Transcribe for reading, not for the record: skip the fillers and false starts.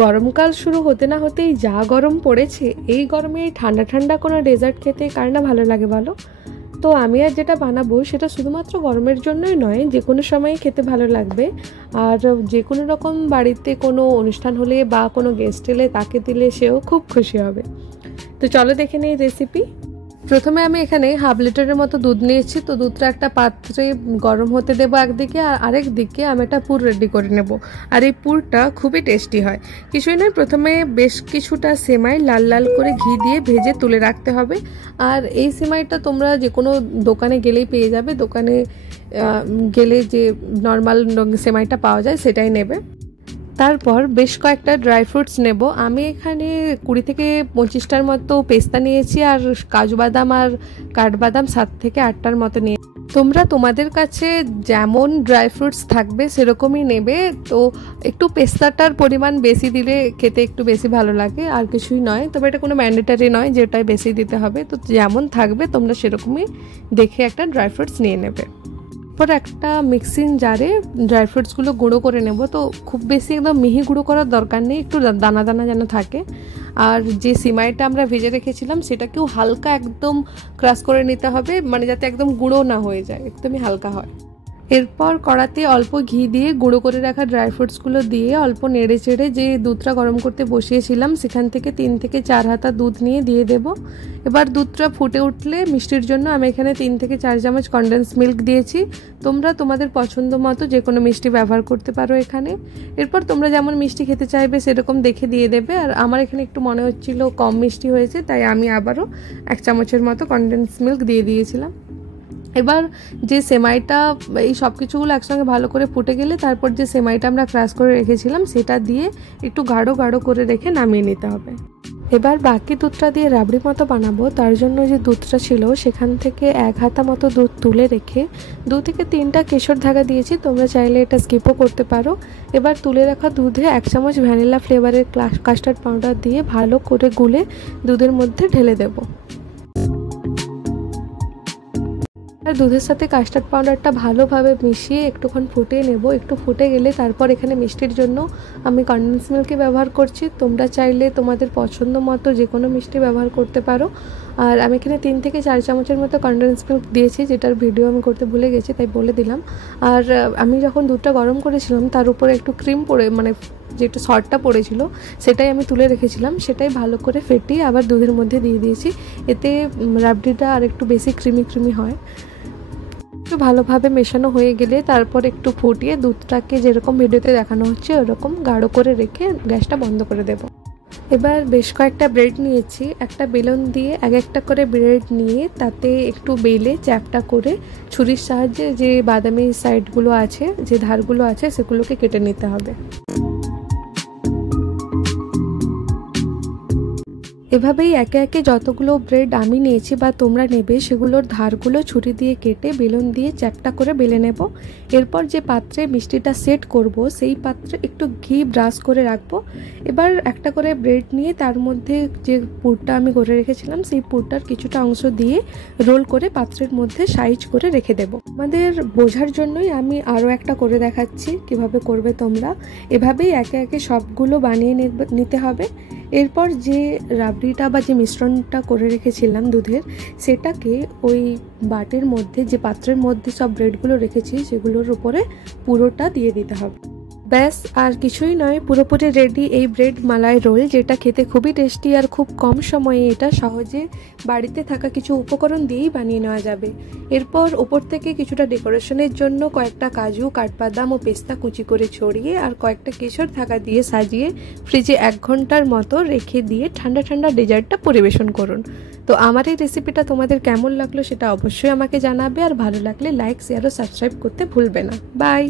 গরমকাল শুরু হতে না হতেই যা গরম পড়েছে, এই গরমে এই ঠান্ডা ঠান্ডা কোনো ডেজার্ট খেতে কার না ভালো লাগে বলো। তো আমি আর যেটা বানাবো সেটা শুধুমাত্র গরমের জন্যই নয়, যে কোনো সময় খেতে ভালো লাগবে। আর যে কোনো রকম বাড়িতে কোনো অনুষ্ঠান হলে বা কোনো গেস্ট এলে তাকে দিলে সেও খুব খুশি হবে। তো চলো দেখে নিই রেসিপি। প্রথমে আমি এখানে 1/2 লিটারের মতো দুধ নিয়েছি। তো দুধটা একটা পাত্রে গরম হতে দেবো একদিকে, আর আরেক দিকে আমি একটা পুর রেডি করে নেব। আর এই পুরটা খুবই টেস্টি হয়। কিছুই নয়, প্রথমে বেশ কিছুটা সেমাই লাল লাল করে ঘি দিয়ে ভেজে তুলে রাখতে হবে। আর এই সেমাইটা তোমরা যে কোনো দোকানে গেলেই পেয়ে যাবে। দোকানে গেলে যে নর্মাল সেমাইটা পাওয়া যায় সেটাই নেবে। তারপর বেশ কয়েকটা ড্রাই ফ্রুটস নেব। আমি এখানে 20 থেকে 25টার মতো পেস্তা নিয়েছি, আর কাজু বাদাম আর কাঠবাদাম 7 থেকে 8টার মতো নিয়ে। তোমরা তোমাদের কাছে যেমন ড্রাই ফ্রুটস থাকবে সেরকমই নেবে। তো একটু পেস্তাটার পরিমাণ বেশি দিলে খেতে একটু বেশি ভালো লাগে, আর কিছুই নয়। তবে এটা কোনো ম্যান্ডেটারি নয় যে এটাই বেশি দিতে হবে। তো যেমন থাকবে তোমরা সেরকমই দেখে একটা ড্রাই ফ্রুটস নিয়ে নেবে। পর একটা মিক্সিং জারে ড্রাই ফ্রুটসগুলো গুঁড়ো করে নেব। তো খুব বেশি একদম মিহি গুঁড়ো করার দরকার নেই, একটু দানা দানা যেন থাকে। আর যে সিমাইটা আমরা ভেজে রেখেছিলাম সেটাকেও হালকা একদম ক্রাশ করে নিতে হবে, মানে যাতে একদম গুঁড়ো না হয়ে যায়, একদমই হালকা হয়। এরপর কড়াতে অল্প ঘি দিয়ে গুঁড়ো করে রাখা ড্রাই ফ্রুটসগুলো দিয়ে অল্প নেড়ে চেড়ে যে দুধটা গরম করতে বসিয়েছিলাম সেখান থেকে 3 থেকে 4 হাতা দুধ নিয়ে দিয়ে দেব। এবার দুধটা ফুটে উঠলে মিষ্টির জন্য আমি এখানে 3 থেকে 4 চামচ কনডেন্স মিল্ক দিয়েছি। তোমরা তোমাদের পছন্দ মতো যে কোনো মিষ্টি ব্যবহার করতে পারো এখানে। এরপর তোমরা যেমন মিষ্টি খেতে চাইবে সেরকম দেখে দিয়ে দেবে। আর আমার এখানে একটু মনে হচ্ছিল কম মিষ্টি হয়েছে, তাই আমি আবারও 1 চামচের মতো কনডেন্স মিল্ক দিয়ে দিয়েছিলাম। এবার যে সেমাইটা, এই সব কিছুগুলো একসঙ্গে ভালো করে ফুটে গেলে তারপর যে সেমাইটা আমরা ক্রাশ করে রেখেছিলাম সেটা দিয়ে একটু গাঢ় গাঢ় করে রেখে নামিয়ে নিতে হবে। এবার বাকি দুধটা দিয়ে রাবড়ি মতো বানাবো। তার জন্য যে দুধটা ছিল সেখান থেকে 1 হাতা মতো দুধ তুলে রেখে 2 থেকে 3টা কেশর ধাগা দিয়েছি। তোমরা চাইলে এটা স্কিপও করতে পারো। এবার তুলে রাখা দুধে 1 চামচ ভ্যানিলা ফ্লেভারের কাস্টার্ড পাউডার দিয়ে ভালো করে গুলে দুধের মধ্যে ঢেলে দেবো। আর দুধের সাথে কাস্টার্ড পাউডারটা ভালোভাবে মিশিয়ে একটুক্ষণ ফুটিয়ে নেব। একটু ফুটে গেলে তারপর এখানে মিষ্টির জন্য আমি কনডেন্স মিল্ক ব্যবহার করছি। তোমরা চাইলে তোমাদের পছন্দ মতো যে কোনো মিষ্টি ব্যবহার করতে পারো। আর আমি এখানে 3 থেকে 4 চামচের মতো কনডেন্স মিল্ক দিয়েছি, যেটার ভিডিও আমি করতে ভুলে গেছি তাই বলে দিলাম। আর আমি যখন দুধটা গরম করেছিলাম তার উপরে একটু ক্রিম পড়ে, মানে যেটা সরটা পড়েছিল সেটাই আমি তুলে রেখেছিলাম, সেটাই ভালো করে ফেটিয়ে আবার দুধের মধ্যে দিয়ে দিয়েছি। এতে রাবড়িটা আর একটু বেশি ক্রিমি ক্রিমি হয়। একটু ভালোভাবে মেশানো হয়ে গেলে তারপর একটু ফুটিয়ে দুধটাকে যেরকম ভিডিওতে দেখানো হচ্ছে ওরকম গাঢ় করে রেখে গ্যাসটা বন্ধ করে দেব। এবার বেশ কয়েকটা ব্রেড নিয়েছি। একটা বেলুন দিয়ে একটা করে ব্রেড নিয়ে তাতে একটু বেলে চ্যাপটা করে ছুরির সাহায্যে যে বাদামি সাইডগুলো আছে, যে ধারগুলো আছে সেগুলোকে কেটে নিতে হবে। এভাবেই একে একে যতগুলো ব্রেড আমি নিয়েছি বা তোমরা নেবে সেগুলোর ধারগুলো ছুরি দিয়ে কেটে বেলুন দিয়ে চ্যাপটা করে বেলে নেব। এরপর যে পাত্রে মিষ্টিটা সেট করব সেই পাত্রে একটু ঘি ব্রাশ করে রাখবো। এবার একটা করে ব্রেড নিয়ে তার মধ্যে যে পুরটা আমি করে রেখেছিলাম সেই পুরটার কিছুটা অংশ দিয়ে রোল করে পাত্রের মধ্যে সাইজ করে রেখে দেব। আমাদের বোঝার জন্যই আমি আরও একটা করে দেখাচ্ছি কিভাবে করবে তোমরা। এভাবেই একে একে সবগুলো বানিয়ে নিতে হবে। এরপর যে রাবড়িটা বা যে মিশ্রণটা করে রেখেছিলাম দুধের, সেটাকে ওই বাটির মধ্যে, যে পাত্রের মধ্যে সব ব্রেডগুলো রেখেছি সেগুলোর উপরে পুরোটা দিয়ে দিতে হবে। ব্যাস, আর কিছুই নয়, পুরোপুরি রেডি এই ব্রেড মালাই রোল, যেটা খেতে খুবই টেস্টি আর খুব কম সময়ে এটা সহজে বাড়িতে থাকা কিছু উপকরণ দিয়েই বানিয়ে নেওয়া যাবে। এরপর ওপর থেকে কিছুটা ডেকোরেশনের জন্য কয়েকটা কাজু, কাঠবাদাম ও পেস্তা কুচি করে ছড়িয়ে আর কয়েকটা কেশর ধাগা দিয়ে সাজিয়ে ফ্রিজে 1 ঘন্টার মতো রেখে দিয়ে ঠান্ডা ঠান্ডা ডেজার্টটা পরিবেশন করুন। তো আমার এই রেসিপিটা তোমাদের কেমন লাগলো সেটা অবশ্যই আমাকে জানাবে। আর ভালো লাগলে লাইক, শেয়ার ও সাবস্ক্রাইব করতে ভুলবে না। বাই।